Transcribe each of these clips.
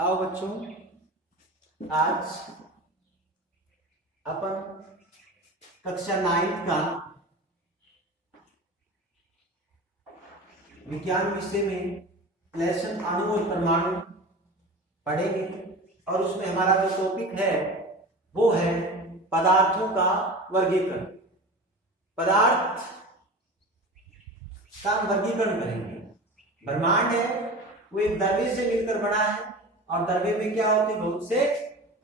आओ बच्चों, आज अपन कक्षा 9 का विज्ञान विषय में लेसन अणु और परमाणु पढ़ेंगे। और उसमें हमारा जो टॉपिक है वो है पदार्थों का वर्गीकरण। पदार्थ का वर्गीकरण करेंगे। ब्रह्मांड है वो एक द्रव्य से मिलकर बना है और द्रव्य में क्या होते हैं, बहुत से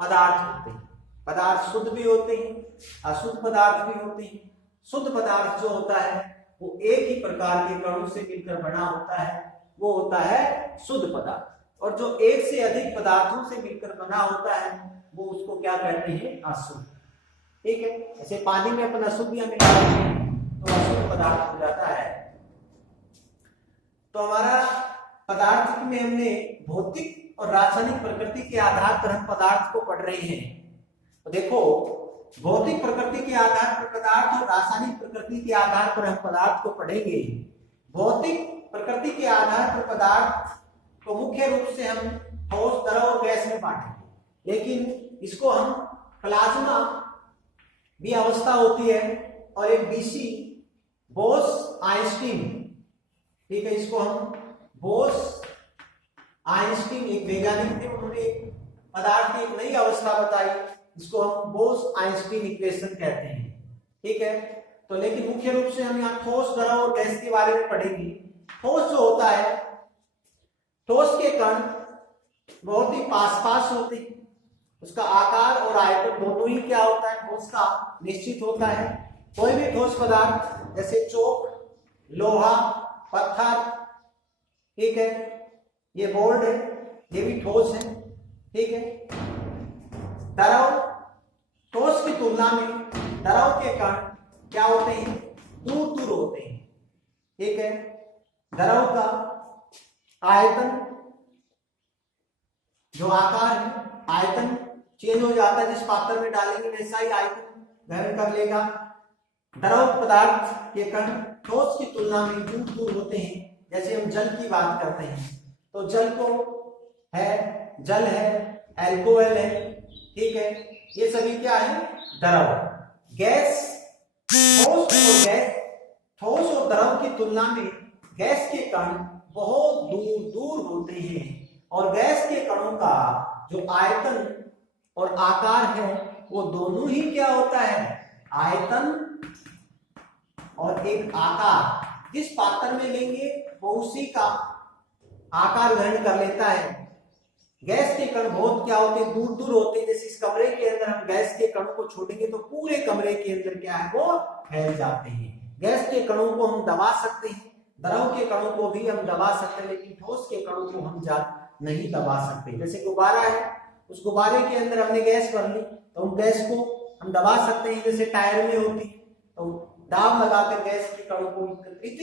पदार्थ होते हैं। पदार्थ शुद्ध भी होते हैं, अशुद्ध पदार्थ भी होते हैं। शुद्ध पदार्थ जो होता है वो एक ही प्रकार के कणों से मिलकर बना होता है, वो होता है शुद्ध पदार्थ। और जो एक से अधिक पदार्थों से मिलकर बना होता है वो उसको क्या कहते हैं, अशुद्ध। ठीक है, जैसे पानी में अपन अशुद्धियां मिलाते हैं तो अशुद्ध पदार्थ हो जाता है। तो हमारा पदार्थ में हमने भौतिक और रासायनिक प्रकृति के आधार पर हम पदार्थ को पढ़ रहे हैं। तो देखो, भौतिक प्रकृति के आधार पर पदार्थ और रासायनिक प्रकृति के आधार पर हम पदार्थ को पढ़ेंगे। भौतिक प्रकृति के आधार पर पदार्थ को मुख्य रूप से हम ठोस, द्रव और गैस में बांटेंगे, लेकिन इसको हम प्लाज्मा भी अवस्था होती है और एक बीसी बोस आइंस्टीन, ठीक है, इसको हम बोस आइंस्टीन एक वैज्ञानिक थे, उन्होंने पदार्थ की एक नई अवस्था बताई, इसको हम बोस आइंस्टीन इक्वेशन कहते हैं। ठीक है, तो लेकिन मुख्य रूप से हम यहाँ ठोस, द्रव और गैस के बारे में पढ़ेंगे। ठोस जो होता है, ठोस के कण बहुत ही पास होते हैं, उसका आकार और आयतन दोनों ही क्या होता है, ठोस का निश्चित होता है। कोई भी ठोस पदार्थ जैसे चौक, लोहा, पत्थर, ठीक है, ये बोल्ड है, ये भी ठोस है। ठीक है, द्रव, ठोस की तुलना में द्रव के कण क्या होते हैं, दूर दूर होते हैं। ठीक है, द्रव का आयतन, जो आकार है, आयतन चेंज हो जाता है, जिस पात्र में डालेंगे वैसा ही आयतन ग्रहण कर लेगा। द्रव पदार्थ के कण ठोस की तुलना में दूर दूर होते हैं। जैसे हम जल की बात करते हैं तो जल को है, जल है, एल्कोहल है, ठीक है, ये सभी क्या है, द्रव। गैस, ठोस और द्रव की तुलना में गैस के कण बहुत दूर दूर होते हैं और गैस के कणों का जो आयतन और आकार है वो दोनों ही क्या होता है, आयतन और एक आकार, जिस पात्र में लेंगे वो उसी का आकार ग्रहण कर लेता है। गैस के कण बहुत क्या होते हैं, दूर दूर होते हैं। जैसे इस कमरे के अंदर हम गैस के कणों को छोड़ेंगे तो पूरे कमरे के अंदर क्या है, वो फैल जाते हैं। गैस के कणों को हम दबा सकते हैं, द्रव के कणों को भी हम दबा सकते हैं, लेकिन ठोस के कणों को हम नहीं दबा सकते। जैसे गुब्बारा है, उस गुब्बारे के अंदर हमने गैस भर ली तो हम गैस को हम दबा सकते हैं, जैसे टायर में होती तो दाब लगाकर गैस के कणों को एकत्रित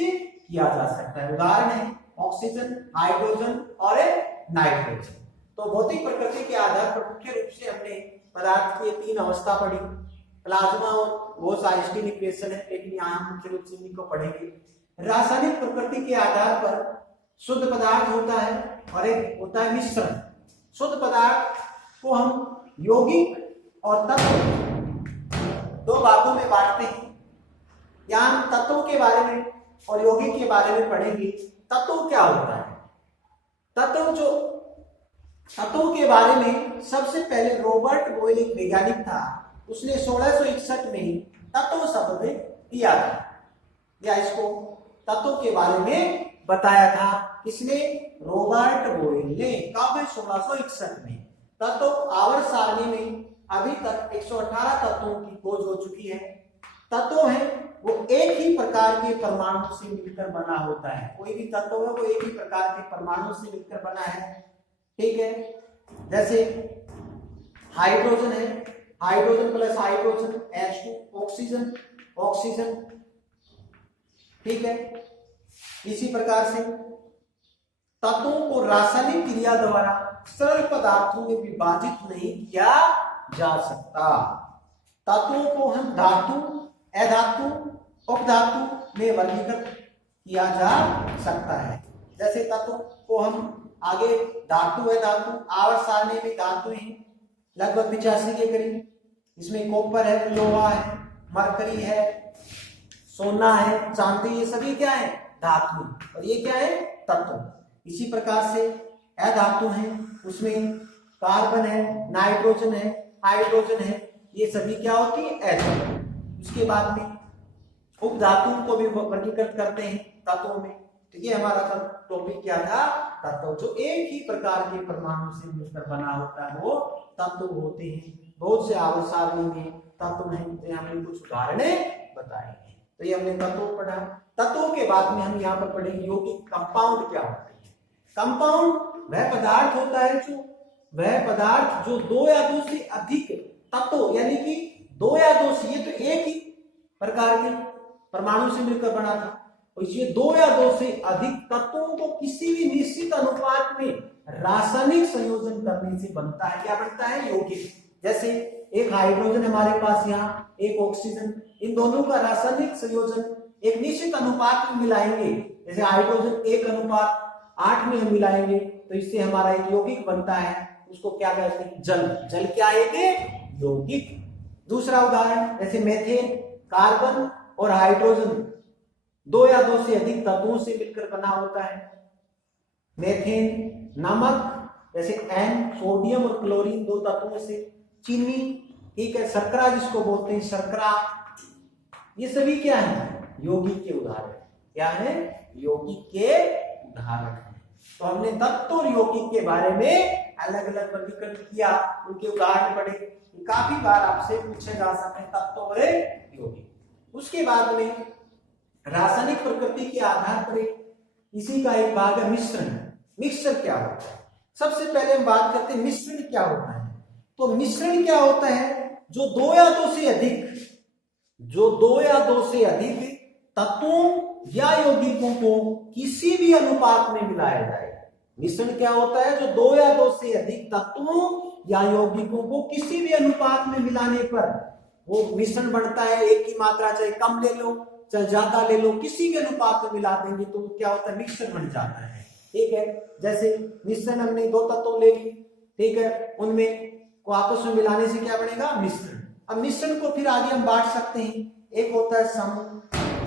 किया जा सकता है। उदाहरण है ऑक्सीजन, हाइड्रोजन और नाइट्रोजन। तो भौतिक प्रकृति के आधार पर मुख्य रूप से हमने पदार्थ की तीन अवस्था पढ़ी, प्लाज्मा और बोस आइंस्टीन इक्वेशन है, लेकिन यहाँ मुख्य रूप से इनको पढ़ेंगे। रासायनिक प्रकृति के आधार पर शुद्ध पदार्थ होता है और एक होता है मिश्रण। शुद्ध पदार्थ को हम यौगिक और तत्व दो भागों में बांटते हैं। यहाँ हम तत्वों के बारे में और यौगिक के बारे में पढ़ेंगे। तत्व क्या होता है, तत्वों के बारे में सबसे पहले रॉबर्ट बोयल एक वैज्ञानिक था, उसने 1661 में तत्व शब्द दिया था, या इसको तत्वों के बारे में बताया था। किसने, रॉबर्ट बोयल ने। कब, 1661 में। तत्व आवर्त सारणी में अभी तक 118 तत्वों की खोज हो चुकी है। तत्व है वो एक ही प्रकार के परमाणु से मिलकर बना होता है। कोई भी तत्व है वो एक ही प्रकार के परमाणु से मिलकर बना है। ठीक है, जैसे हाइड्रोजन है, hydrogen plus hydrogen H2, oxygen, ठीक है। इसी प्रकार से तत्वों को रासायनिक क्रिया द्वारा सरल पदार्थों में विभाजित नहीं किया जा सकता। तत्वों को हम धातु, अधातु, उपधातु में वर्गीकृत किया जा सकता है। जैसे तत्व को हम आगे धातु है, धातु आवर्त सारणी में धातु है लगभग 85 के करीब। इसमें कॉपर है, लोहा है, मरकरी है, सोना है, चांदी, ये सभी क्या है? धातु। और ये क्या है? तत्व। इसी प्रकार से अधातु है, उसमें कार्बन है, नाइट्रोजन है, हाइड्रोजन है, ये सभी क्या होती है? अधातु। उसके बाद में उपधातुओं को भी वर्गीकृत करते हैं तत्वों में। ठीक है, हमारा टॉपिक क्या था? तत्व। जो एक ही प्रकार के परमाणु से मिलकर बना होता है वो तत्व होते हैं। बहुत से आवर्त सारणी में तत्व हैं, हमने कुछ उदाहरणें बताए हैं। तो ये हमने तत्व पढ़ा। तत्वों के बाद में हम यहाँ पर पढ़ेंगे यौगिक कंपाउंड क्या होते हैं। कंपाउंड वह पदार्थ होता है जो दो या दो से अधिक तत्व, यानी कि दो या दो से, ये तो एक ही प्रकार के परमाणु से मिलकर बना था, और ये दो या दो से अधिक तत्वों को किसी भी निश्चित अनुपात में रासायनिक संयोजन करने से बनता है। क्या बनता है? यौगिक। जैसे एक हाइड्रोजन हमारे पास, यहाँ एक ऑक्सीजन, इन दोनों का रासायनिक संयोजन एक निश्चित अनुपात में मिलाएंगे, जैसे हाइड्रोजन 1:8 में हम मिलाएंगे तो इससे हमारा एक यौगिक बनता है। उसको क्या कहते हैं? जल। जल क्या है? कि यौगिक। दूसरा उदाहरण, जैसे मेथेन, कार्बन और हाइड्रोजन दो या दो से अधिक तत्वों से मिलकर बना होता है। मेथेन नमक, जैसे N, सोडियम और क्लोरीन दो तत्वों से। चीनी, ठीक है, शर्करा जिसको बोलते हैं, शर्करा, ये सभी क्या है? यौगिक के उदाहरण। क्या है? यौगिक के उदाहरण है। तो हमने तत्व और यौगिक के बारे में अलग अलग वर्गीकरण किया, उनके उदाहरण पढ़े। काफी बार आपसे पूछे जा सकते हैं तत्व और यौगिक। उसके बाद में रासायनिक प्रकृति के आधार पर इसी का एक भाग है मिश्रण। मिक्सचर क्या होता है? सबसे पहले हम बात करते हैं मिश्रण क्या होता है। तो मिश्रण क्या होता है? जो दो या दो से अधिक तत्वों या यौगिकों को किसी भी अनुपात में मिलाया जाए। मिश्रण क्या होता है? जो दो या दो से अधिक तत्वों या यौगिकों को किसी भी अनुपात में मिलाने पर वो मिश्रण बनता है। एक की मात्रा चाहे कम ले लो चाहे ज्यादा ले लो, किसी भी अनुपात में मिला देंगे तो क्या होता है? मिक्सचर बन जाता है। ठीक है, जैसे मिश्रण हमने दो तत्व ले ली, ठीक है, उनमें को आपस में मिलाने से क्या बनेगा? मिश्रण। अब मिश्रण को फिर आगे हम बांट सकते हैं। एक होता है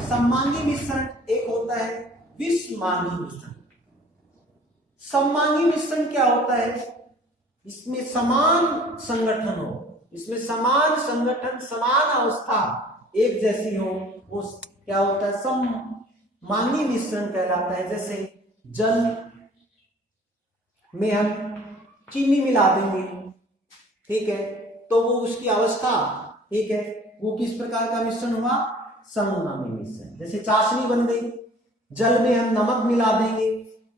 सममांगी मिश्रण, एक होता है विषमांगी मिश्रण। सममांगी मिश्रण क्या होता है? इसमें समान संगठन हो, इसमें समान संगठन, समान अवस्था एक जैसी हो, वो क्या होता है? सममांगी मिश्रण कहलाता है। जैसे जल में हम चीनी मिला देंगे, ठीक है, तो वो उसकी अवस्था, ठीक है, वो किस प्रकार का मिश्रण हुआ? समगामी मिश्रण। जैसे चाशनी बन गई, जल में हम नमक मिला देंगे,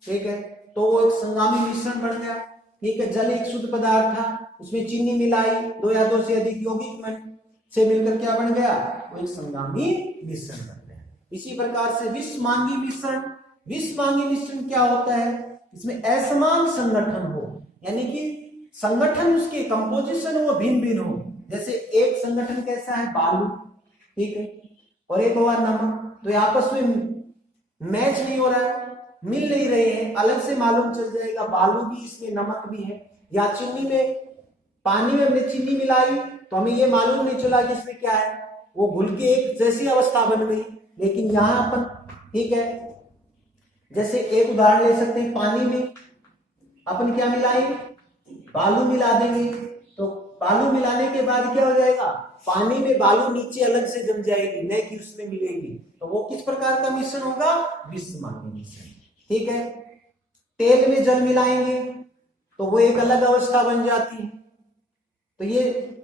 ठीक है, तो वो एक संगामी मिश्रण बन गया। ठीक है, जल एक शुद्ध पदार्थ था, उसमें चीनी मिलाई, दो या दो से अधिक यौगिक से मिलकर क्या बन गया? वो एक संगामी मिश्रण बन गया। इसी प्रकार से विषमांगी मिश्रण। विषमांगी मिश्रण क्या होता है? इसमें असमान संगठन हो, यानी कि संगठन, उसके कंपोजिशन वो भिन्न भिन्न हो। जैसे एक संगठन कैसा है? बालू, ठीक है, और एक हुआ नमक, तो आपस में मैच नहीं हो रहा है, मिल नहीं रहे हैं, अलग से मालूम चल जाएगा बालू भी इसमें नमक भी है। या चीनी में, पानी में हमने चीनी मिलाई तो हमें ये मालूम नहीं चला कि इसमें क्या है, वो घुल के एक जैसी अवस्था बन गई। लेकिन यहाँ अपन, ठीक है, जैसे एक उदाहरण ले सकते हैं, पानी में अपन क्या मिलाएंगे? बालू मिला देंगे, तो बालू मिलाने के बाद क्या हो जाएगा? पानी में बालू नीचे अलग से जम जाएगी, न कि उसमें मिलेगी। तो वो किस प्रकार का मिश्रण होगा? विषमांगी मिश्रण। ठीक है, तेल में जल मिलाएंगे तो वो एक अलग अवस्था बन जाती है। तो ये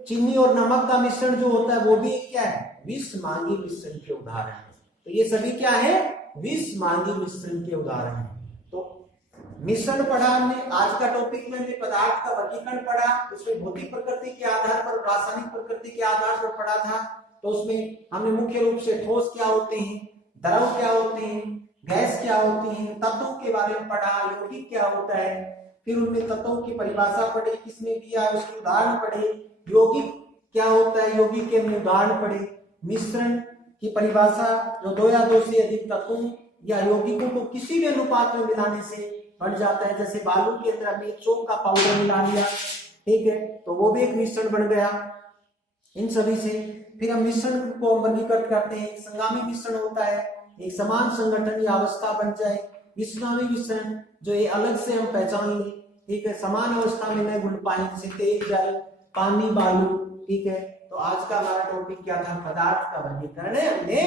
चीनी और नमक का मिश्रण जो होता है वो भी क्या है? विषमांगी मिश्रण के उदाहरण है। तो ये सभी क्या है? विषमांगी मिश्रण के उदाहरण है। तो मिश्रण पढ़ा हमने। आज का टॉपिक में हमने पदार्थ का वर्गीकरण पढ़ा, उसमें भौतिक प्रकृति के आधार पर, रासायनिक प्रकृति के आधार पर पढ़ा था। तो उसमें हमने मुख्य रूप से ठोस क्या होते हैं, द्रव क्या होते हैं, गैस क्या होती है, तत्वों के बारे में पढ़ा, यौगिक क्या होता है, फिर उनमें तत्वों की परिभाषा पढ़ी, किसमें दिया उसके उदाहरण पढ़े, यौगिक क्या होता है, यौगिक के उदाहरण पढ़े, मिश्रण की परिभाषा, जो दो या दो से अधिक तत्वों या यौगिकों को किसी भी अनुपात में मिलाने से बन जाता है। जैसे बालू के अंदर हमने चौक का पाउडर मिला लिया, ठीक है, तो वो भी एक मिश्रण बन गया इन सभी से। फिर हम मिश्रण को वर्गीकृत करते हैं, एक संगामी मिश्रण होता है, एक समान संगठन या अवस्था बन जाए। विश्रामी मिश्रण जो ये अलग से हम पहचान ले, ठीक है, समान अवस्था में न घुल पाए, जैसे तेल जल पानी बालू, ठीक है। तो आज का हमारा टॉपिक क्या था, पदार्थ का वर्गीकरण है, हमने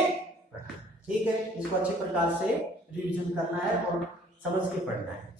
पढ़ा, ठीक है। इसको अच्छे प्रकार से रिवीजन करना है और समझ के पढ़ना है।